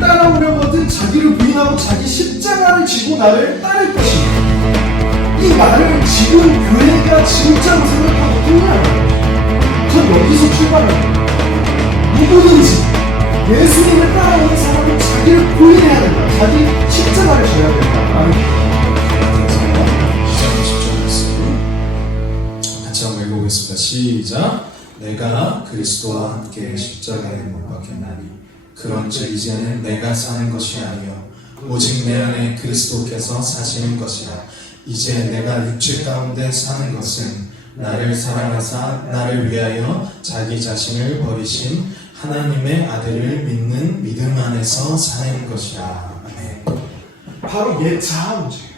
나를 따라오려거든 자기를 부인하고 자기 십자가를 지고 나를 따를 것이다. 이 말을 지금 교회가 진짜로 생각하고 있냐? 전 여기서 출발합니다. 누구든지 예수님을 따라오는 사람은 자기를 부인해야 된다. 자기 십자가를 져야 된다. 같이 한번 읽어보겠습니다. 시작. 내가 그리스도와 함께 십자가에 못 박혔나니 그런즉 이제는 내가 사는 것이 아니요 오직 내 안에 그리스도께서 사시는 것이라. 이제 내가 육체 가운데 사는 것은 나를 사랑하사 나를 위하여 자기 자신을 버리신 하나님의 아들을 믿는 믿음 안에서 사는 것이라. 아멘. 바로 예자 문제예요.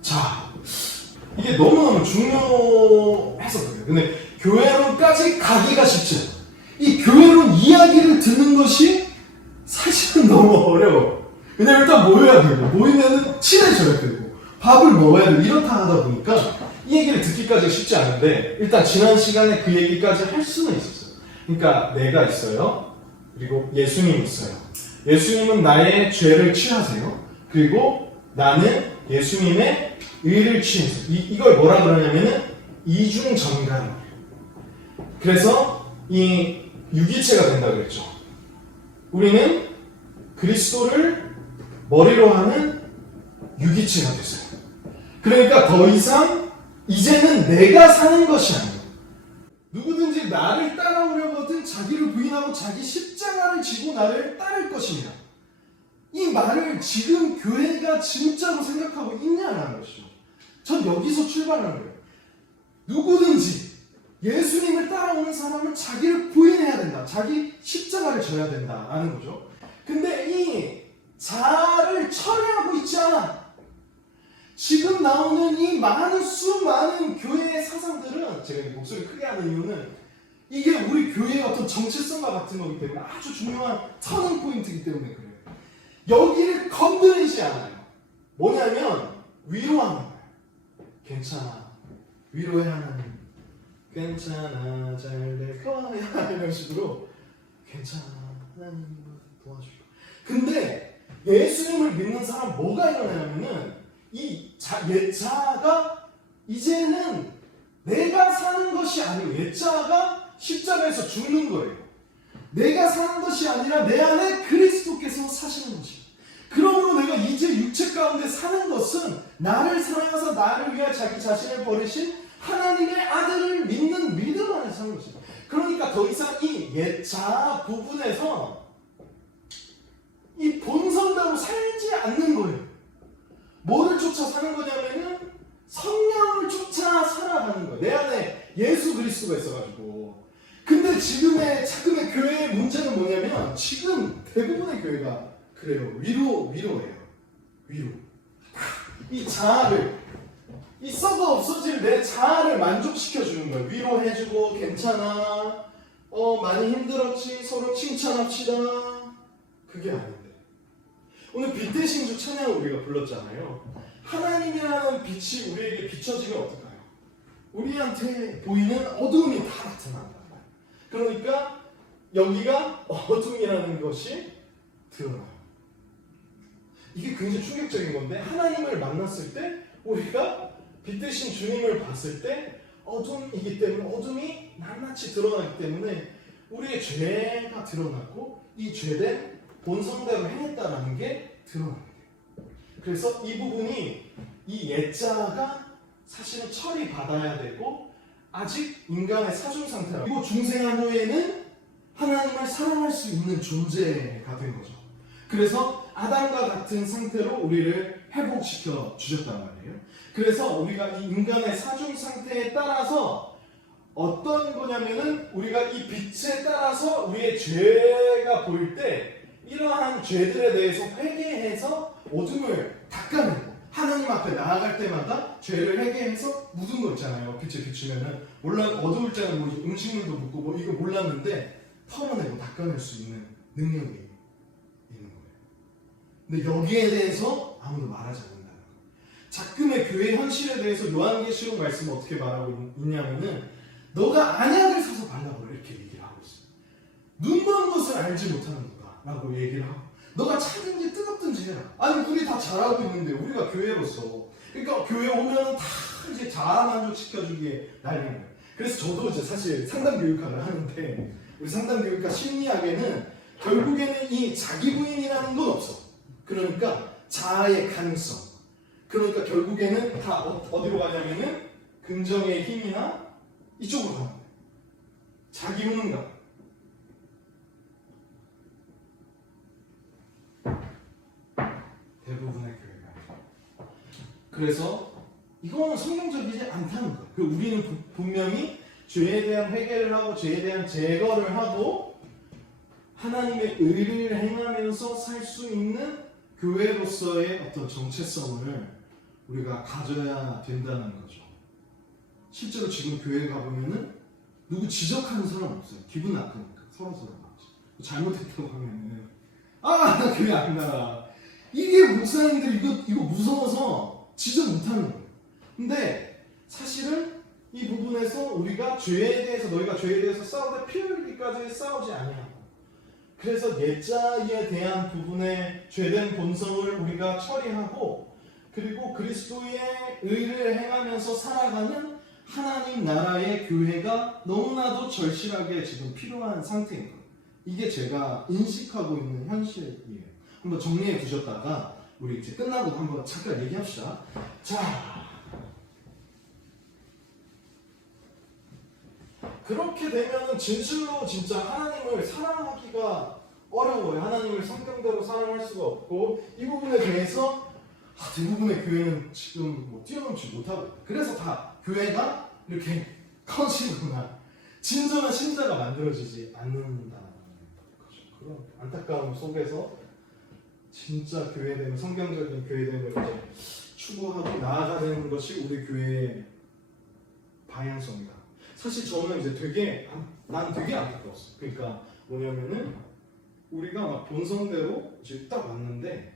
자, 이게 너무너무 중요해서 그래요. 근데 교회로까지 가기가 쉽지 않아요. 이 교회로 이야기를 듣는 것이 사실은 너무 어려워. 왜냐면 일단 모여야 되고, 모이면은 친해져야 되고, 밥을 먹어야 되고, 이렇다 하다 보니까 이 얘기를 듣기까지 쉽지 않은데, 일단 지난 시간에 그 얘기까지 할 수는 있었어요. 그러니까 내가 있어요. 그리고 예수님 있어요. 예수님은 나의 죄를 취하세요. 그리고 나는 예수님의 의를 취해서 이걸 뭐라 그러냐면은 이중전가입니다. 그래서 이 유기체가 된다 그랬죠. 우리는 그리스도를 머리로 하는 유기체가 됐어요. 그러니까 더 이상 이제는 내가 사는 것이 아니에요. 누구든지 나를 따라오려거든 자기를 부인하고 자기 십자가를 지고 나를 따를 것이냐. 이 말을 지금 교회가 진짜로 생각하고 있냐라는 것이죠. 전 여기서 출발하는 거예요. 누구든지 예수님을 따라오는 사람은 자기를 부인해야 된다. 자기 십자가를 져야 된다라는 거죠. 근데 이 자아를 철회하고 있지 않아. 지금 나오는 이 수많은 교회의 사상들은, 제가 목소리 크게 하는 이유는 이게 우리 교회의 어떤 정체성과 같은 거기 때문에 아주 중요한 터닝 포인트이기 때문에 그래요. 여기를 건드리지 않아요. 뭐냐면 위로하는 거예요. 괜찮아. 위로해야 하는. 괜찮아. 잘 될 거야. 이런 식으로 괜찮아. 하나님 도와줄게. 근데 예수님을 믿는 사람 뭐가 일어나냐면은 이 옛자가 이제는 내가 사는 것이 아니고 옛자가 십자가에서 죽는 거예요. 내가 사는 것이 아니라 내 안에 그리스도께서 사시는 것이에요. 그러므로 내가 이제 육체 가운데 사는 것은 나를 사랑하사 나를 위하여 자기 자신을 버리신 하나님의 아들을 믿는 믿음 안에 사는 것이에요. 그러니까 더 이상 이 옛자 부분에서 이 본성대로 살지 않는 거예요. 뭐를 쫓아 사는 거냐면은 성령을 쫓아 살아가는 거예요. 내 안에 예수 그리스도가 있어가지고. 근데 지금의 교회의 문제는 뭐냐면 지금 대부분의 교회가 그래요. 위로예요. 위로. 이 자아를, 이 썩어 없어질 내 자아를 만족시켜주는 거예요. 위로해주고 괜찮아. 많이 힘들었지. 서로 칭찬합시다. 그게 아닌데. 오늘 빛 대신 주 찬양을 우리가 불렀잖아요. 하나님이라는 빛이 우리에게 비춰지면 어떨까요? 우리한테 보이는 어두움이 다 나타난다. 그러니까 여기가 어둠이라는 것이 드러나요. 이게 굉장히 충격적인 건데, 하나님을 만났을 때 우리가 빛 대신 주님을 봤을 때 어둠이기 때문에, 어둠이 낱낱이 드러나기 때문에 우리의 죄가 드러나고 이 죄된 본성대로 행했다라는 게 드러납니다. 그래서 이 부분이, 이 옛자가 사실은 처리받아야 되고 아직 인간의 사중 상태라고. 그리고 중생한 후에는 하나님을 사랑할 수 있는 존재가 된 거죠. 그래서 아담과 같은 상태로 우리를 회복시켜 주셨단 말이에요. 그래서 우리가 이 인간의 사중 상태에 따라서 어떤 거냐면은 우리가 이 빛에 따라서 우리의 죄가 보일 때 이러한 죄들에 대해서 회개해서 어둠을 닦아내고 하나님 앞에 나아갈 때마다 죄를 회개해서 묻은 거 있잖아요. 빛에 비추면은 어두울 때는 뭐 음식물도 묻고 뭐 이거 몰랐는데 털어내고 닦아낼 수 있는 능력이 있는 거예요. 근데 여기에 대해서 아무도 말하지 않는다는 거예요. 작금의 교회 현실에 대해서 요한계시록 말씀은 어떻게 말하고 있냐면은 너가 안약을 사서 발라버려 이렇게 얘기를 하고 있어요. 눈먼 것을 알지 못하는 누가 라고 얘기를 하고, 너가 차든지 뜨겁든지 해라. 아니 우리 다 잘하고 있는데 우리가 교회로서, 그러니까 교회 오면 다 이제 자아 만족시켜주기에 난리는 거예요. 그래서 저도 이제 사실 상담 교육학을 하는데, 우리 상담 교육학 심리학에는 결국에는 이 자기 부인이라는 건 없어. 그러니까 자아의 가능성. 그러니까 결국에는 다 어디로 가냐면은 긍정의 힘이나 이쪽으로 가는 거예요. 자기 효능감. 대부분의 교회가. 그래서 이거는 성경적이지 않다는 거예요. 우리는 분명히 죄에 대한 회개를 하고 죄에 대한 제거를 하고 하나님의 의를 행하면서 살 수 있는 교회로서의 어떤 정체성을 우리가 가져야 된다는 거죠. 실제로 지금 교회 가보면은 누구 지적하는 사람 없어요. 기분 나쁘니까 서로서로 맞죠. 잘못했다고 하면은 나 교회 안 가. 이게 목사님들 이거 무서워서 지적 못하는 거예요. 근데 사실은 이 부분에서 우리가 죄에 대해서, 너희가 죄에 대해서 싸우되 피 흘리기까지 싸우지 아니하고, 그래서 옛자에 대한 부분의 죄된 본성을 우리가 처리하고, 그리고 그리스도의 의를 행하면서 살아가는 하나님 나라의 교회가 너무나도 절실하게 지금 필요한 상태인 거예요. 이게 제가 인식하고 있는 현실이에요. 한번 정리해 두셨다가 우리 이제 끝나고 한번 잠깐 얘기합시다. 자, 그렇게 되면은 진실로 진짜 하나님을 사랑하기가 어려워요. 하나님을 성경대로 사랑할 수가 없고, 이 부분에 대해서 대부분의 교회는 지금 뛰어넘지 못하고, 그래서 다 교회가 이렇게 커지거나 진정한 신자가 만들어지지 않는다는 거죠. 그런 안타까움 속에서 진짜 교회됨을, 성경적인 교회됨을 이제 추구하고 나아가는 것이 우리 교회의 방향성이다. 사실 저는 이제 난 되게 안타까웠어. 그러니까 뭐냐면은 우리가 막 본성대로 이제 딱 왔는데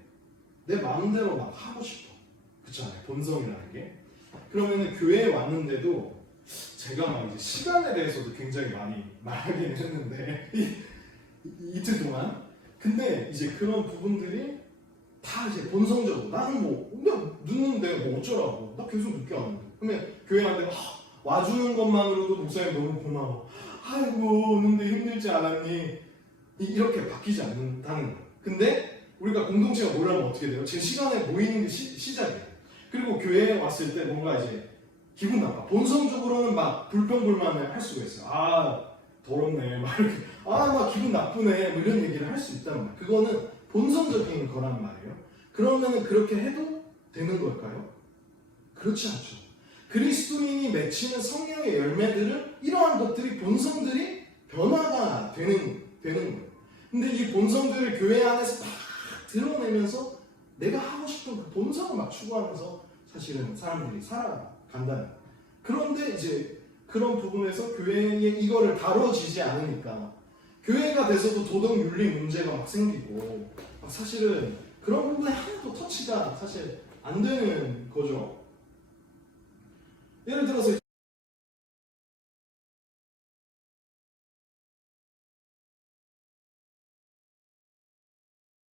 내 마음대로 막 하고 싶어. 그렇잖아요. 본성이라는 게. 그러면은 교회에 왔는데도 제가 막 이제 시간에 대해서도 굉장히 많이 말하긴 했는데 이틀 동안. 근데 이제 그런 부분들이 다 이제 본성적으로, 나는 그냥 늦는데 뭐 어쩌라고, 나 계속 늦게 왔는데. 그러면 교회 왔는데 와주는 것만으로도 목사님 너무 고마워. 아이고 오는데 힘들지 않았니? 이렇게 바뀌지 않는다는 거예요. 근데 우리가 공동체가 모이려면 어떻게 돼요? 제 시간에 모이는 게 시작이에요. 그리고 교회에 왔을 때 뭔가 이제 기분 나빠. 본성적으로는 막 불평불만을 할 수가 있어요. 더럽네. 막 이렇게. 막 기분 나쁘네. 뭐 이런 얘기를 할 수 있단 말이에요. 그거는 본성적인 거란 말이에요. 그러면은 그렇게 해도 되는 걸까요? 그렇지 않죠. 그리스도인이 맺히는 성령의 열매들은 이러한 것들이, 본성들이 변화가 되는 거예요. 근데 이 본성들을 교회 안에서 막 드러내면서 내가 하고 싶은 그 본성을 막 추구하면서 사실은 사람들이 살아간다는. 그런데 이제 그런 부분에서 교회에 이거를 다뤄지지 않으니까 교회가 돼서도 도덕 윤리 문제가 막 생기고, 사실은 그런 부분에 하나도 터치가 사실 안 되는 거죠. 예를 들어서